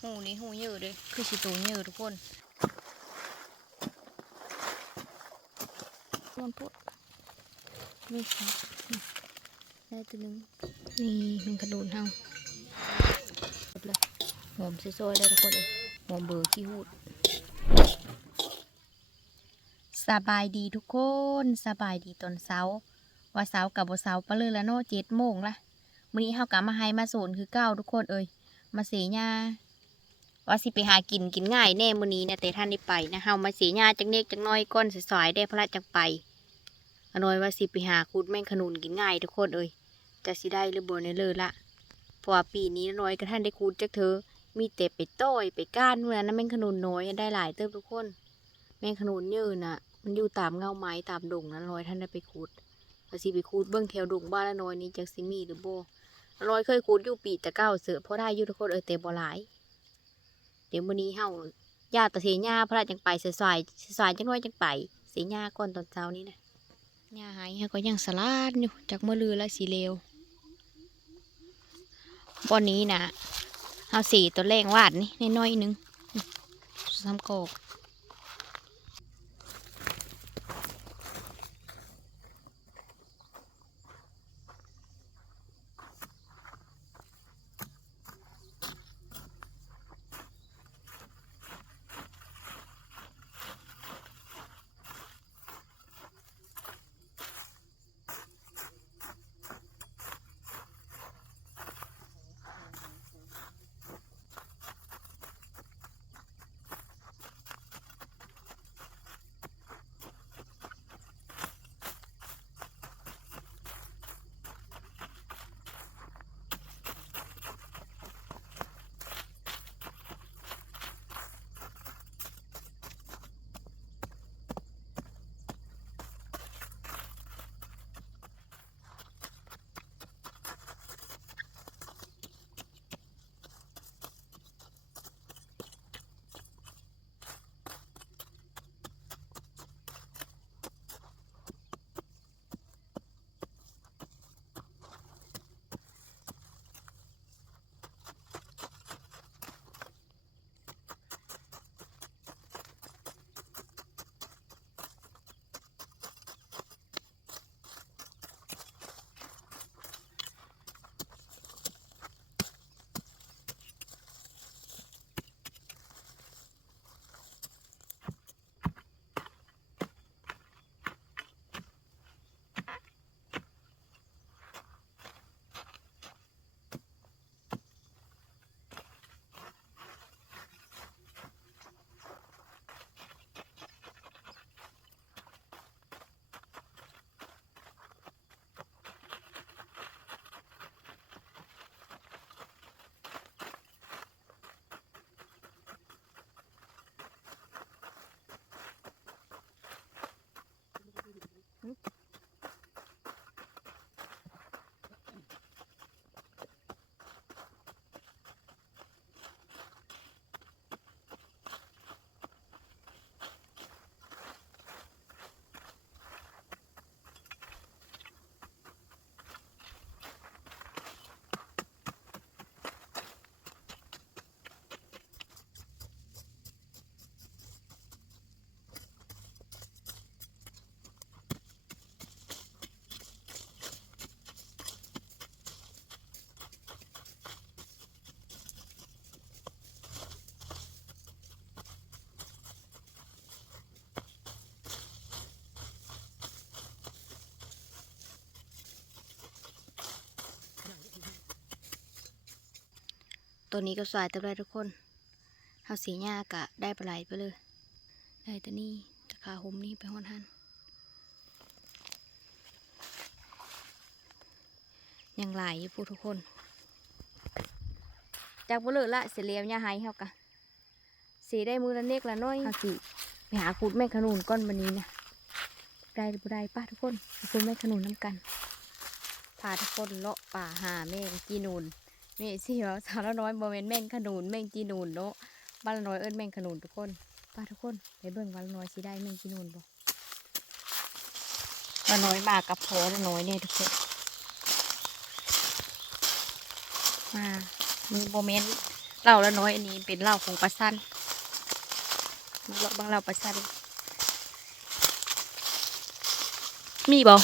หูนี่หูเยอะเลยคือสิตัวเยอะทุกคนรวมปุ๊บนี่ครับนี่ได้ตัวหนึงนี่หนึ่งกระดูนเฮาหมดเลยหอมซอยๆได้ทุกคนเลยหอมเบอร์ขี้หูดสบายดีทุกคนสบายดีตอนเช้า ว่าเช้ากับบ่เช้าปะเลยแล้วเนาะเจ็ดโมงละมื้อนี้เฮากะมาให้มาโซนคือเก้าทุกคนเอ้ยมาเสียหญ้า ว่าสิไปหากินกินง่ายแน่มื้อนี้นะแต่ท่านได้ไปนะเฮามาเสียหญ้าจักเน็กจักน้อยก้อนสายๆได้พระจังไปอน้อยว่าสิไปหาคูดแม่งขนุนกินง่ายทุกคนเอ้ยจะสิได้หรือบ่ในเลยละเพราะว่าปีนี้น้อยก็ท่านได้คูดจักเธอมีแต่ไปต้อยไปก้านเมื่อนั้นแม่งขนุนน้อยได้หลายเติบทุกคน แม่งขนุนยืนน่ะ มันอยู่ตามเงาไม้ตามดงนั้นลอยท่านได้ไปขุดว่าสิไปขุดเบื้องแถวดงบ้านละน้อยนี้จากซิมีหรือโบลอยเคยขุดอยู่ปีแต่เก้าเสือเพราะได้อยู่ทุกคนเออแต่บ่หลาย เดี๋ยวมื้อนี้เฮาญาติตะเสียญาพระจังไปสียสายสียสายจังน้อยจังไปเสียญาก่อนตอนเช้านี้นะญาหายเฮาก็ยังสลาดอยู่จากเมื่อลือแล้วสีเลวบ่อนนี้นะเฮาสีตัวแรงวาดนี่น้อยๆนึงซ้ำโกก ตัวนี้ก็สายเต็มเลยทุกคนเฮาสีหญ้ากะได้ปลาไหลไปเลยได้แต่นี่จะขาหมนี่ไปหอนหันยังหลายอยู่พูทุกคน จากบ่เลิกละเสียเลียวหญ้าหายเฮากะสีได้มือละเนกละน้อยเฮาสิไปหาขุดแม่ขนุนก้อนวันนี้นะได้หรือบ่ได้ป้าทุกคนไปขุดแม่ขนุนน้ำกันพาทุกคนเลาะป่าหาแม่งจีนู นแม่สิว่าสาวละน้อยโมเมนแม่งขนุนแม่งจีนูนเนาะบ้านลน้อยเอิ้นแม่งขนุนทุกคนป้าทุกคนไปเบิ่งบ้านลน้อยสิได้แม่งจีนูนบ่ละน้อยมากับพอลน้อยเนี่ยทุกคนมามือโมเมนเล้าละน้อยอันนี้เป็นเล้าของปลาสั้นมาเลาะบางเล้าปลาสั้นมีบ่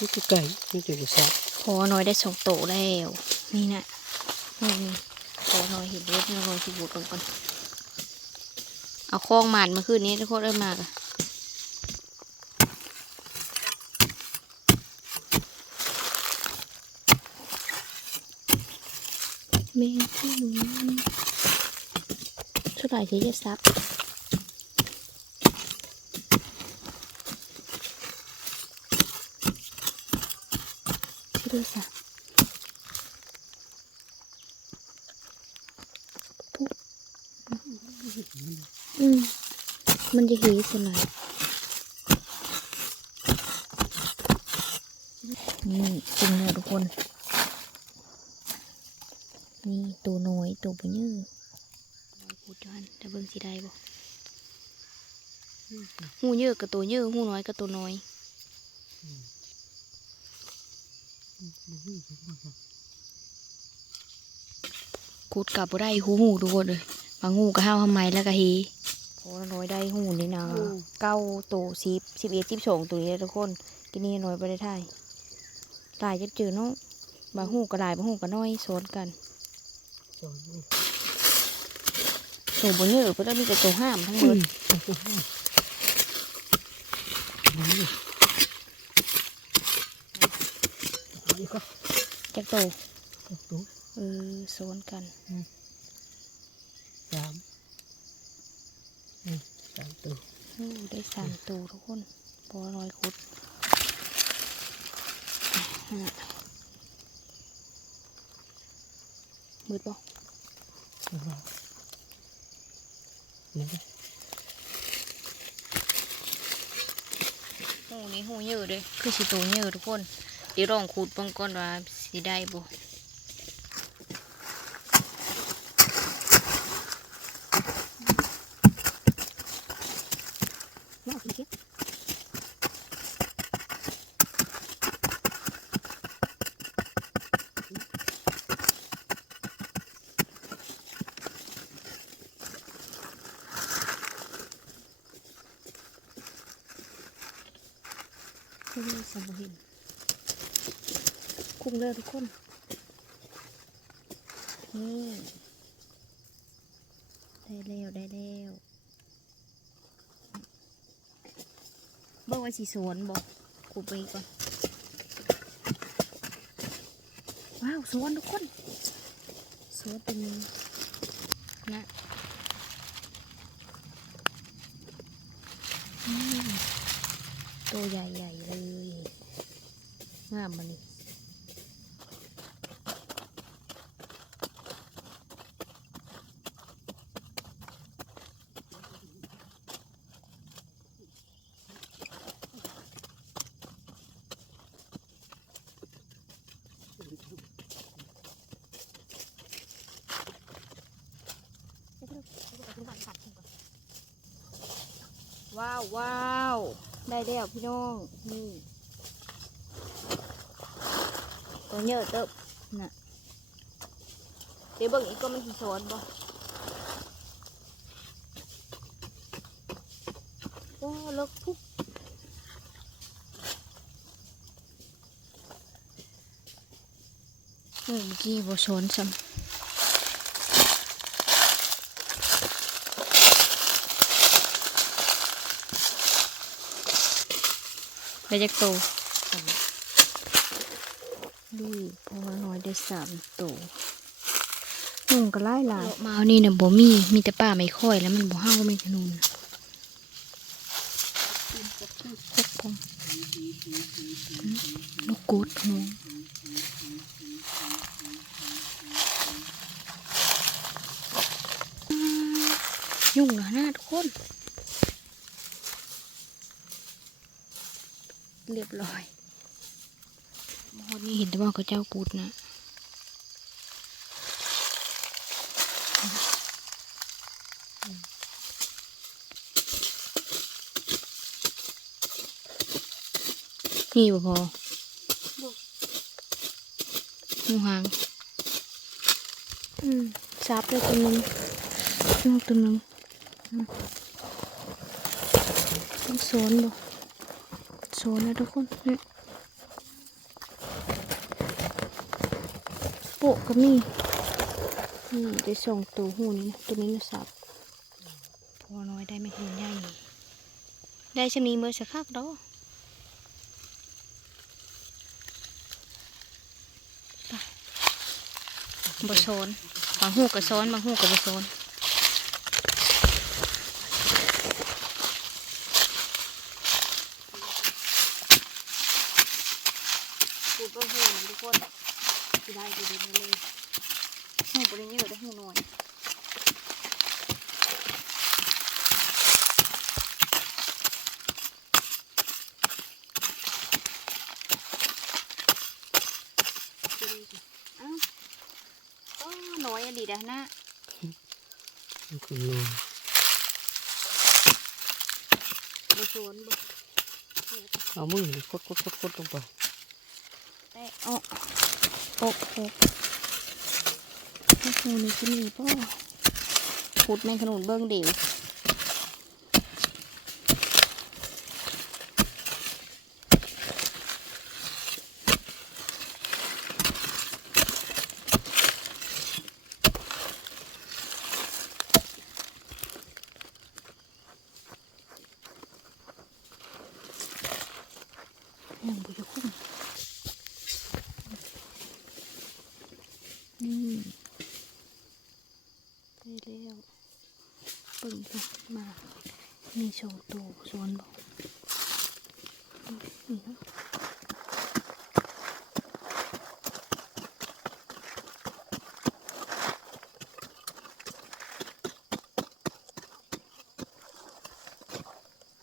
นี่คือไก่นี่คือแซ่บพอน้อยได้สองโตแล้วนี่นะนี่นี่พอน้อยเห็นเล็บน้อยสิบูดลงก่อนเอาคล้องหมันมาคืนนี้ทุกคนเริ่มมากะเมงที่หนูชุดไหนที่จะซับ ดูสับปุ๊บอืมมันจะหีสลายนี่จริงเลยทุกคนนี่ตัวน้อยตัวบ่ยื้อน้อยพูดย้อนแต่เบิ่งสิได้บ่หูเยอะกับตัวเยอะหูน้อยกับตัวน้อย กูดกลับบ่ได้หูหูทุกคนเลยบางหูก็ห้าวทำไมแล้วก็เฮโอ้น้อยได้หูนี่นะเก้าตัวสิบสิบเอ็ดสิบสองตัวนี้ทุกคนกินนี่น้อยไปได้ท่ายตายจะเจอเนาะบางหูก็หลายบางหูก็น้อยสวนกันสอนนี่ตัวบนเยอะเพื่อนมีแต่ตัวห้ามทั้งหมด นี่นี่ก็ จัก โตวตัวเออโซนกันสามนี่สามตัวโอ้ได้สามตัวทุกคนพอร้อยคุดอะมืดบ่นี่ก็หูนี้หูเยอะเลยคือสิตัวเยอะทุกคนเดี๋ยวลองขุดเบิ่งก่อนว่า สิได้บ่ น่าคิด คือสมเห็นคุ้งเลยทุกคนนี่ ได้แล้วได้แล้วเบิ่งว่าสีสวนบอกขุดไปก่อน ว้าวสวนทุกคนสวนเป็นนะตัวใหญ่ ๆ เลยงามมันนี่ ว้าวว้าวได้แล้วพี่น้องนี่ตัวเยอะเติบน่ะเดี๋ยวเบิ่งอีกก็มันสิสอนบ่โอ้เลิกทุกเมื่อกี้บ่สอนซ้ำ ได้จักตัวดูพอน้อยได้สามตัวนุ่งก็ไล่ลายมาเอานี่เนี่ยบ่มีมีแต่ป้าไม่ค่อยแล้วมันบ่ห้าวไม่ขนุนคกพงนกกูดหงยุ่งนะหน้าทุกคน เรียบร้อยมอนี่เห็นแต่ว่าเขาเจ้ากูดนะนี่บ่พอหูหาง อืมซับเลยตัวหนึงนอกตัวหนึงอืมต้องโซนบ่ โซนนะทุกคนนี่โปะก็มีนี่ได้ส่งตัวหูนี้นะตัวนี้นะซับพอน้อยได้ไม่ถึงใหญ่ได้ชนีเมื่อสักคักดอกไปบ่โซนบางหูก็โซนบางหูก็บ่โซน ปูดเบิ้งหูนะทุกคนสิได้ไปดูเลยหูบริเยอะได้หูน้อยอ้าวก็น้อยอะดีนะนะมันคือนัวบสวนบเอามือนี่กดกดกดกดลงไป แต่ออกปกปกโอ้โหนี่ที่นี่ป่ะพูดแมงขนุนเบิ้งเดียว ยังบุยคุ้มนี่ได้แล้วปึ่งค่ะมา มีโชว์ตัวสวนบอกนี่นะ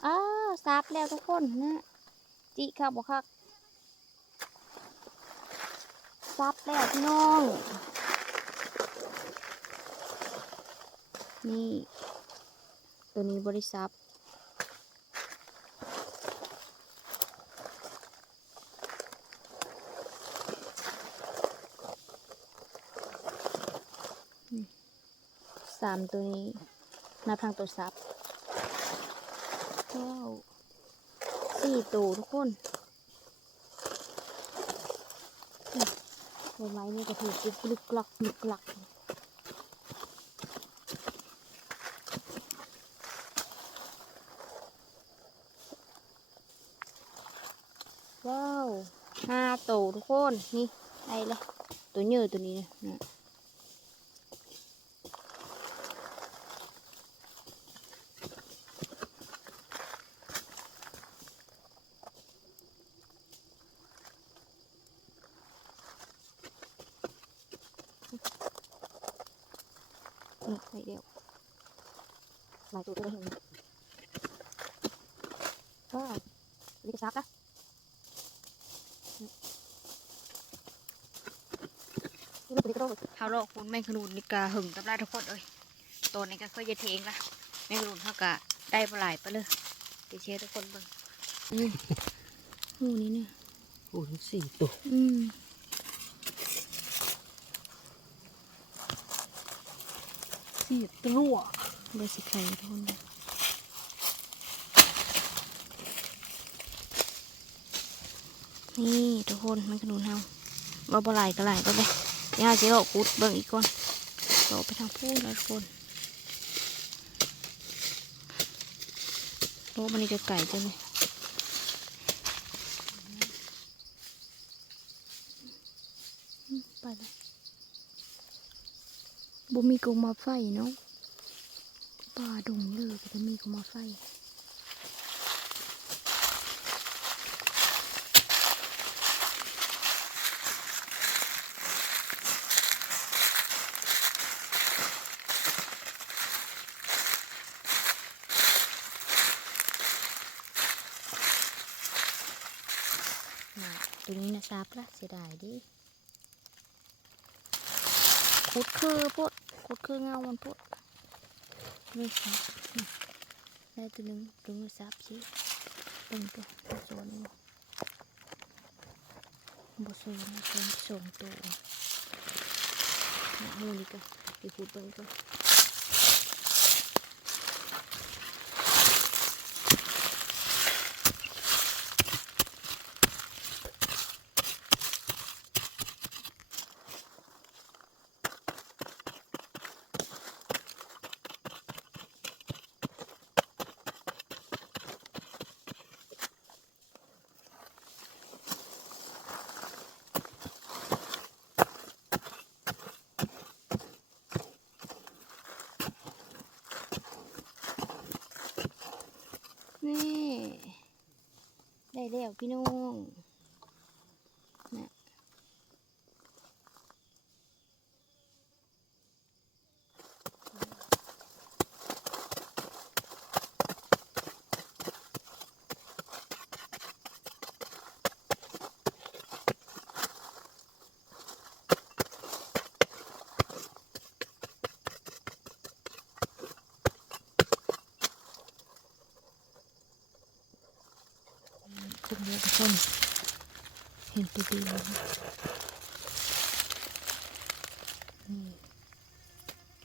อ้าวซับแล้วทุกคนนะจิครับบอกครับซับแล้วพี่น้อง นี่ ตัวนี้บริษัท สามตัวนี้ นับทางตัวซับเก้าสี่ตัวทุกคนใบไม้นี่ก็ถือเป็นลึกลักลึกลักว้าวห้าตัวทุกคน นี่ได้เลยตัวเนื้อตัวนี้นะนะนี่ไปเดียวหลายตัวตัวเห็นว้าวนี่ก็ซับนะ เขาโลก คุณแม่งขนุนนี่กาหึงกับได้ทุกคนเอ้ยตัวนี้ก็ค่อยจะเทงละแม่งขนุนเขากะได้ปลายไปเลยเดี๋ยวเชียร์ทุกคนเบิ่งนี่หูนี้เนี่ยโอ้ยสี่ตัวอืมสี่ตัวเบอร์สิไข่ทุกคนเลยนี่ทุกคนแม่งขนุนเฮาบ่ปลายก็หลายก็เลย ย่าเจ๊ออกกุดเบิ่งอีกก่อนโตไปทางพูนแล้วทุกคนโลมันนี่จะไก่จังเลยอืมไปแล้วบ่มีกรงมาไฟเนาะป่าดงเลยก็จะมีกรงมาไฟ น่ะตัวนี้นะซับ ละเสียดายดิขุดคือพดขุดคือเงามันพดเลยซับนี่ได้ตัวหนึ่งตัวนึงซับสิตึงตัวโซนนี่บ่โซนนะโซนสองตัวน่ะหูนี่ก็ไปขูดเบิ่งก่อนนี่ ได้แล้วพี่น้องน่ะคุมเลยทุกคน เห็นตัวดีแล้วนะนี่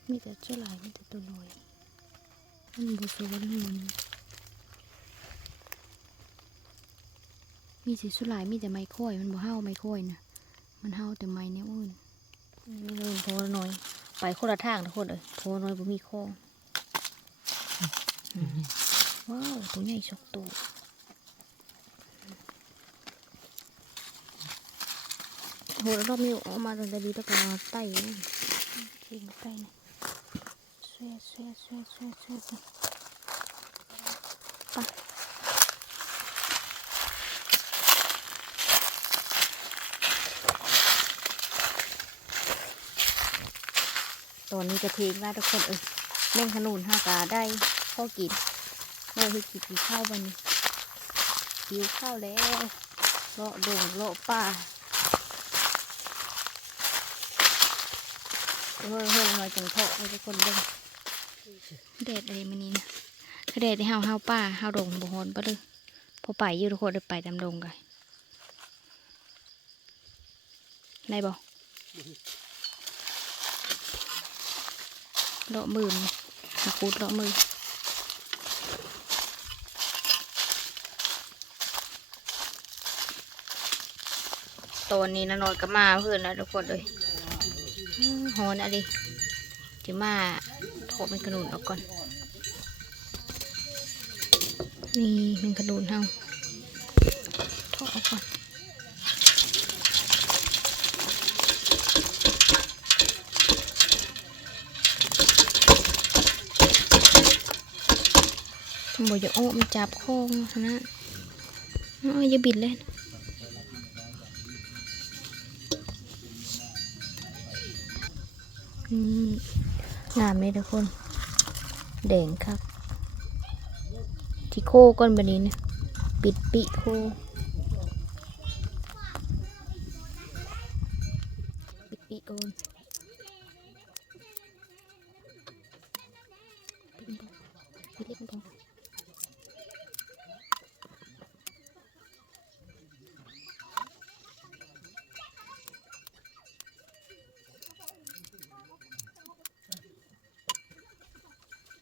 มี แต่เจ้าหลายมีแต่ตัวน้อยมันบุษวันมันมีสีสุหลายมีแต่ไม้ค่อย มันบ่เห่าไม้ค่อยนะมันเห่าแต่ไม้แนวอื่นนี่เลยโพน้อย ไปคนละทางทุกคนเลยโพน้อยบ่มีข้องอืมว้าวตัวใหญ่ชกตัวโหแล้วรอบนี้ออกมาตั้งแต่ดีแล้วก็ไต่นี่เก่งไต่นี่เสีย เสียเสียเสียเสียเสียไปตอนนี้จะเทงแล้ทุกคนเอ้ยแม่งขนุนห้ากาได้ข้อกินเราให้กินกินข้าววันนี้หิวข้าวแล้วเลาะดงเลาะป่าเฮ้ยเฮ้ยหน่อยจังเถอะให้ทุกคนเบิ่ง แดดอะไรมันนี้นะคือแดดที่ห้าวห้าป้าห้าดงบ่ฮอนปะเลยพอไปอยืดทุกคนได้ไปดำดงกันได้บ่เลาะมือมันมาคูดเลาะมือตอนนี้นะนอนกับมาเพื่อนแล้วทุกคนเลยหอนอะไร จะมาโถเป็นขนุนออกก่อน นี่เป็นขนุนเฮาโถออกก่อนบอย่าโอ้มันจับโค้งนะเอ้ยอย่าบิดเลยอืม งามเลยทุกคน แดงครับ ที่โคก้อนบันนี้นะปิดปีโคปิดปีโอนปิดเล็กพอ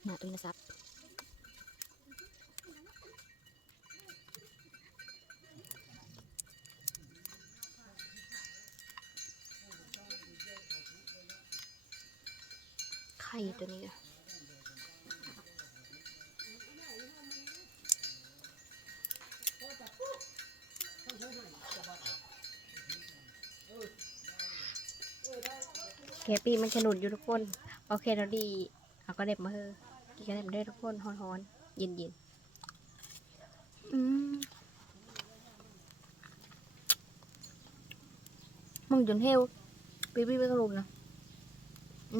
นาตัวนี้นะซับ ไข่ตัวนี้แกปีมันขนุนอยู่ทุกคน โอเคเราดีเอาก็เด็บมาเฮอกินกันเด็บได้ทุกคนฮอนๆเย็นๆอืมมึงจนเฮวปีปีไปกระลุมนะ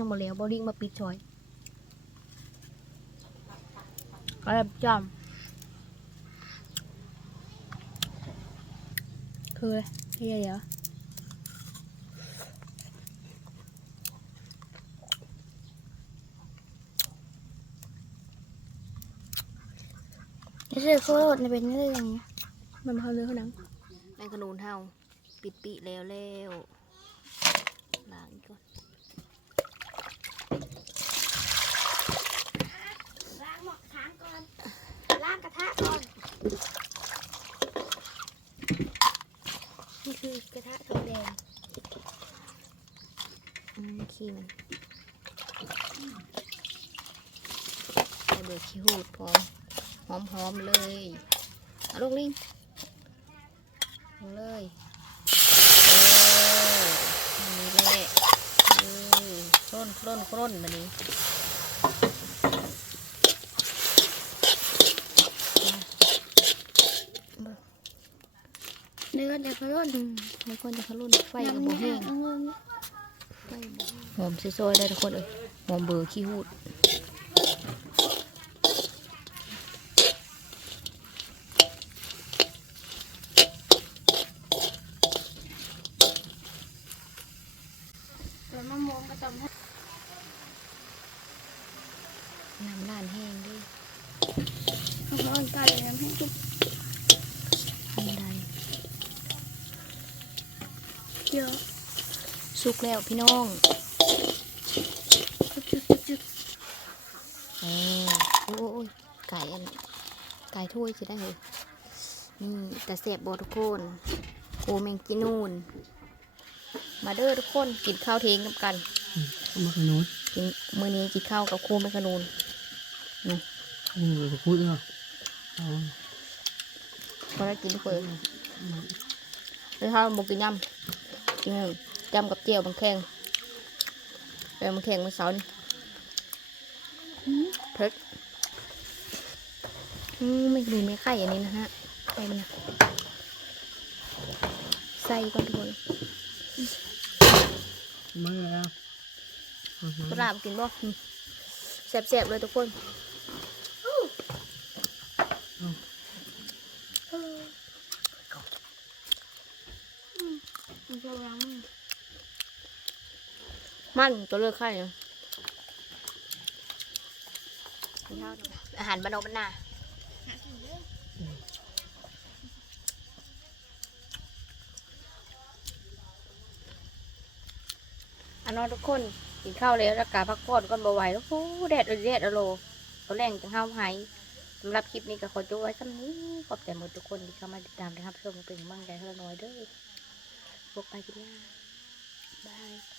ยังมาเลี้ยวบอดิ้งมาปิดซอยก็แบบจำคืออะไรเฮียเดี๋ยวนี่คือโคตรเป็นเรื่องอย่างเงี้ยมันพอเรือเขานังแมงขนูนเฮาปิดปีแล้วแล้วล้างอีกก่อนางก่อนล้างกระทะก่อนนี่คือกระทะทองแดงอืมคิวใส่เบอร์คิวพร้อมหอมหอมเลยเอาลูกลิงลงเลยเออนี่แหละเออคนคล้นคล้นมานี้ เนื้อเดี๋ยวพะร่นอืมไม่ควรจะขลุ่นไฟกับโบแห้งเอาเงินหอมซอยๆได้ทุกคนเอ้ยหอมเบอร์ขี้หูด แล้วมะม่วงก็ต้องให้ น้ำน่านแห้งดิ พะร่นกันเลยให้ทุก อันใด เยอะ สุ กแล้วพี่น้องจุ๊บจุ๊บจุ๊บจุ๊บเออโอ้ยไก่อันไก่ถ้วยจะได้เลยนี่แต่เสียบบทุกคนโอแมงกินูนมาเด้อทุกคนกินข้าวเทงกับกันเอามาขนุนกินมื้อนี้กินข้าวกับครูแมงขนูนนี่อืมเราพูดเนาะเอาพอได้กินทุกคนแล้วถ้าบอกกินยำกิน ยำกับเจียวบางแข้งเจียวบางแข้งมันเสาร์นี่อืมเผ็ดอืมไม่ดูไม่ไข่อันนี้นะฮะไข่มันนะใส่ก่อนทุกคนมาแล้วเอามาปลาบกินบ่อืมแซ่บๆเลยทุกคนมันจะล้างมือ มันตัวเลือกไข่นะอาหารบ้านนอกบ้านนาอันนอนทุกคนกินข้าวแล้วแล้วกาพักผ่อนก่อนบ่ไหวแล้วโอ้แดดเอาแดดเอาโลตัวแรงจังห้าวหายสำหรับคลิปนี้ก็ขอจบไว้ซ้ำนี้ขอบใจหมดทุกคนที่เข้ามาติดตามนะครับชมเป็นกำลังใจให้เราหน่อยเด้อพวกไปกินยาบาย